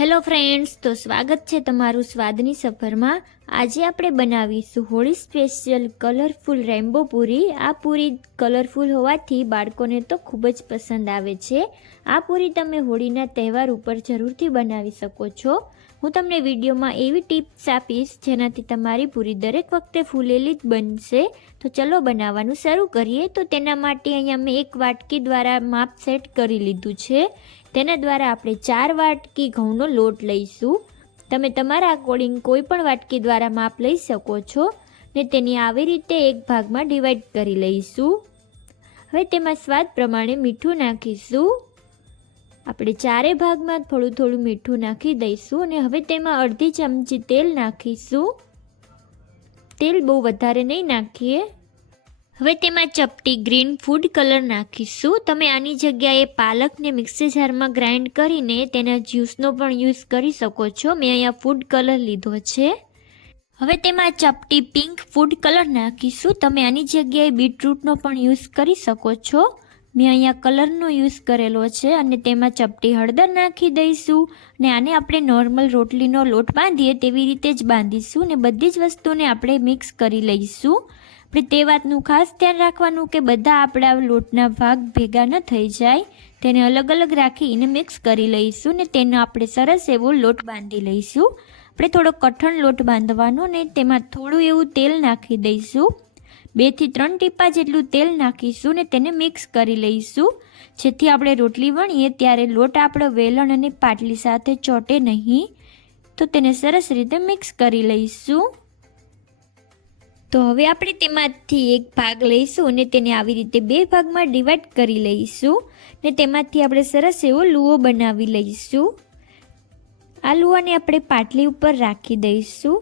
Hello friends, તો સ્વાગત છે તમારું સ્વાદની સફરમાં। આજે આપણે બનાવીશું હોળી સ્પેશિયલ કલરફુલ રેમ્બો પૂરી। આ પૂરી કલરફુલ હોવાથી બાળકોને તો ખૂબ જ પસંદ આવે છે। આ પૂરી તમે હોળીના તહેવાર ઉપર જરૂરથી બનાવી શકો છો। હું તમને વિડીયોમાં એવી ટિપ્સ આપીશ જેનાથી તમારી પૂરી દરેક વખતે ફૂલેલી જ બનશે। તો ચલો બનાવવાનું શરૂ કરીએ। તો તેના માટે અહીંયા મેં એક વાટકી દ્વારા માપ સેટ કરી લીધું છે। તેના દ્વારા આપણે 4 વાટકી ઘઉંનો લોટ લઈશું। તમે તમારા અકોર્ડિંગ કોઈ પણ વાટકી દ્વારા માપ લઈ શકો છો ને તેની આવી રીતે એક ભાગમાં ડિવાઈડ કરી લઈશું। હવે તેમાં સ્વાદ પ્રમાણે મીઠું નાખીશું। આપણે ચારે ભાગમાં થોડું થોડું મીઠું નાખી દઈશું અને હવે તેમાં અડધી ચમચી તેલ નાખીશું। તેલ બહુ વધારે નહીં નાખીએ। હવે તેમાં ચપટી ગ્રીન ફૂડ કલર નાખીશું। તમે આની જગ્યાએ પાલકને મિક્સર જારમાં ગ્રાઇન્ડ કરીને તેના જ્યુસનો પણ યુઝ કરી શકો છો। મેં અહીંયા ફૂડ કલર લીધો છે। હવે તેમાં ચપટી પિંક ફૂડ કલર નાખીશું। તમે આની જગ્યાએ બીટરૂટનો પણ યુઝ કરી શકો છો। મેં અહીંયા કલરનો યુઝ કરેલો છે અને તેમાં ચપટી હળદર નાખી દઈશું ને આને આપણે નોર્મલ રોટલીનો લોટ બાંધીએ તેવી રીતે જ બાંધીશું ને બધી જ વસ્તુને આપણે મિક્સ કરી લઈશું। આપણે તે વાતનું ખાસ ધ્યાન રાખવાનું કે બધા આપણા લોટના ભાગ ભેગા ન થઈ જાય, તેને અલગ અલગ રાખીને મિક્સ કરી લઈશું ને તેનો આપણે સરસ એવો લોટ બાંધી લઈશું। આપણે થોડો કઠણ લોટ બાંધવાનો ને તેમાં થોડું એવું તેલ નાખી દઈશું। 2 થી 3 ટીપા જેટલું તેલ નાખીશું ને તેને મિક્સ કરી લઈશું, જેથી આપણે રોટલી વણીએ ત્યારે લોટ આપણો વેલણ અને પાટલી સાથે ચોંટે નહીં। તો તેને સરસ રીતે મિક્સ કરી લઈશું। તો હવે આપણે તેમાંથી એક ભાગ લઈશું અને તેને આવી રીતે 2 ભાગમાં ડિવાઈડ કરી લઈશું ને તેમાંથી આપણે સરસ એવો લુઓ બનાવી લઈશું। આ લુઆને આપણે પાટલી ઉપર રાખી દઈશું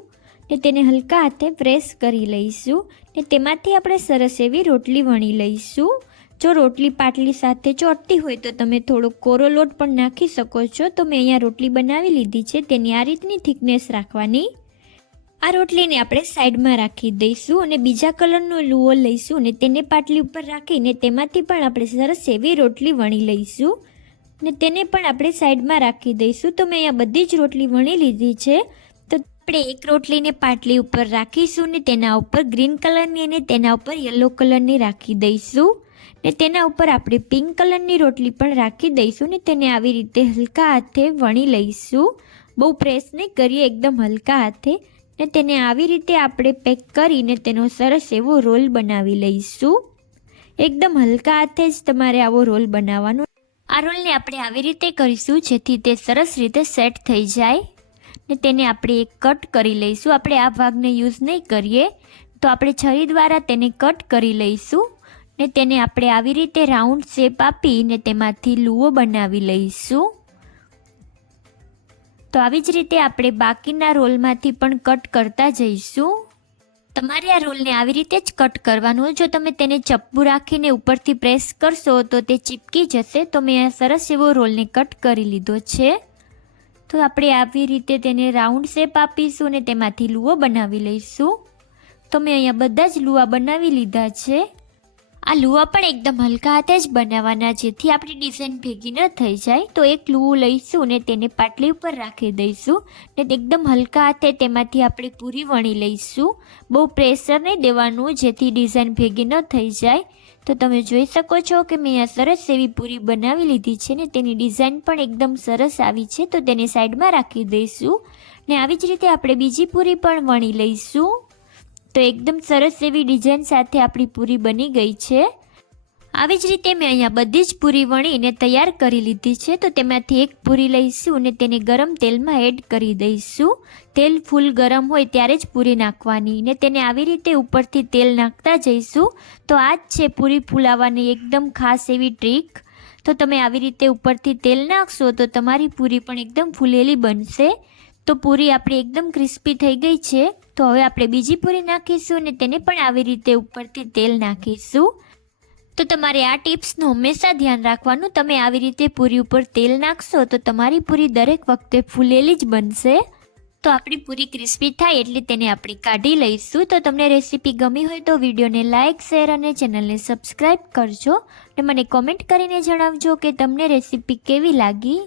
ને તેને હલકા હાથે પ્રેસ કરી લઈશું ને તેમાંથી આપણે સરસ એવી રોટલી વણી લઈશું। જો રોટલી પાટલી સાથે ચોંટતી હોય તો તમે થોડો કોરો લોટ પણ નાખી શકો છો। તો મેં અહીંયા રોટલી બનાવી લીધી છે, તેની આ રીતની થિકનેસ રાખવાની। આ રોટલીને આપણે સાઈડમાં રાખી દઈશું અને બીજા કલરનો લુઓ લઈશું અને તેને પાટલી ઉપર રાખીને તેમાંથી પણ આપણે સરસ એવી રોટલી વણી લઈશું ને તેને પણ આપણે સાઈડમાં રાખી દઈશું। તો મેં અહીંયા બધી જ રોટલી વણી લીધી છે। તો આપણે એક રોટલીને પાટલી ઉપર રાખીશું ને તેના ઉપર ગ્રીન કલરની અને તેના ઉપર યલો કલરની રાખી દઈશું ને તેના ઉપર આપણે પિંક કલરની રોટલી પણ રાખી દઈશું ને તેને આવી રીતે હલકા હાથે વણી લઈશું। બહુ પ્રેસ નહીં કરીએ, એકદમ હલકા હાથે ને તેને આવી રીતે આપણે પેક કરીને તેનો સરસ એવો રોલ બનાવી લઈશું। એકદમ હલકા હાથે જ તમારે આવો રોલ બનાવવાનો। આ રોલને આપણે આવી રીતે કરીશું જેથી તે સરસ રીતે સેટ થઈ જાય ને તેને આપણે એક કટ કરી લઈશું। આપણે આ ભાગને યુઝ નહીં કરીએ તો આપણે છરી દ્વારા તેને કટ કરી લઈશું ને તેને આપણે આવી રીતે રાઉન્ડ શેપ આપીને તેમાંથી લુઓ બનાવી લઈશું। તો આવી જ રીતે આપણે બાકીના રોલમાંથી પણ કટ કરતા જઈશું। તમારે આ રોલને આવી રીતે જ કટ કરવાનું। જો તમે તેને ચપ્પુ રાખીને ઉપરથી પ્રેસ કરશો તો તે ચીપકી જશે। તો મેં આ સરસ એવો રોલને કટ કરી લીધો છે। તો આપણે આવી રીતે તેને રાઉન્ડ શેપ આપીશું અને તેમાંથી લુઓ બનાવી લઈશું। તો મેં અહીંયા બધા જ લુઆ બનાવી લીધા છે। આ લુઆ પણ એકદમ હલકા હાથે જ બનાવવાના જેથી આપણી ડિઝાઇન ભેગી ન થઈ જાય। તો એક લુઓ લઈશું ને તેને પાટલી ઉપર રાખી દઈશું ને એકદમ હલકા હાથે તેમાંથી આપણે પૂરી વણી લઈશું। બહુ પ્રેશર નહીં દેવાનું જેથી ડિઝાઇન ભેગી ન થઈ જાય। તો તમે જોઈ શકો છો કે મેં આ સરસ એવી પૂરી બનાવી લીધી છે ને તેની ડિઝાઇન પણ એકદમ સરસ આવી છે। તો તેને સાઈડમાં રાખી દઈશું ને આવી જ રીતે આપણે બીજી પૂરી પણ વણી લઈશું। તો એકદમ સરસ એવી ડિઝાઇન સાથે આપણી પૂરી બની ગઈ છે। આવી જ રીતે મેં અહીંયા બધી જ પૂરી વણીને તૈયાર કરી લીધી છે। તો તેમાંથી એક પૂરી લઈશું અને તેને ગરમ તેલમાં એડ કરી દઈશું। તેલ ફૂલ ગરમ હોય ત્યારે જ પૂરી નાખવાની ને તેને આવી રીતે ઉપરથી તેલ નાખતા જઈશું। તો આ જ છે પૂરી ફૂલાવવાની એકદમ ખાસ એવી ટ્રીક। તો તમે આવી રીતે ઉપરથી તેલ નાખશો તો તમારી પૂરી પણ એકદમ ફૂલેલી બનશે। તો પૂરી આપણી એકદમ ક્રિસ્પી થઈ ગઈ છે। તો હવે આપણે બીજી પૂરી નાખીશું અને તેને પણ આવી રીતે ઉપરથી તેલ નાખીશું। તો તમારે આ ટિપ્સનું હંમેશા ધ્યાન રાખવાનું। તમે આવી રીતે પૂરી ઉપર તેલ નાખશો તો તમારી પૂરી દરેક વખતે ફૂલેલી જ બનશે। તો આપણી પૂરી ક્રિસ્પી થાય એટલે તેને આપણે કાઢી લઈશું। તો તમને રેસીપી ગમી હોય તો વિડીયોને લાઇક, શેર અને ચેનલને સબસ્ક્રાઈબ કરજો અને મને કોમેન્ટ કરીને જણાવજો કે તમને રેસીપી કેવી લાગી।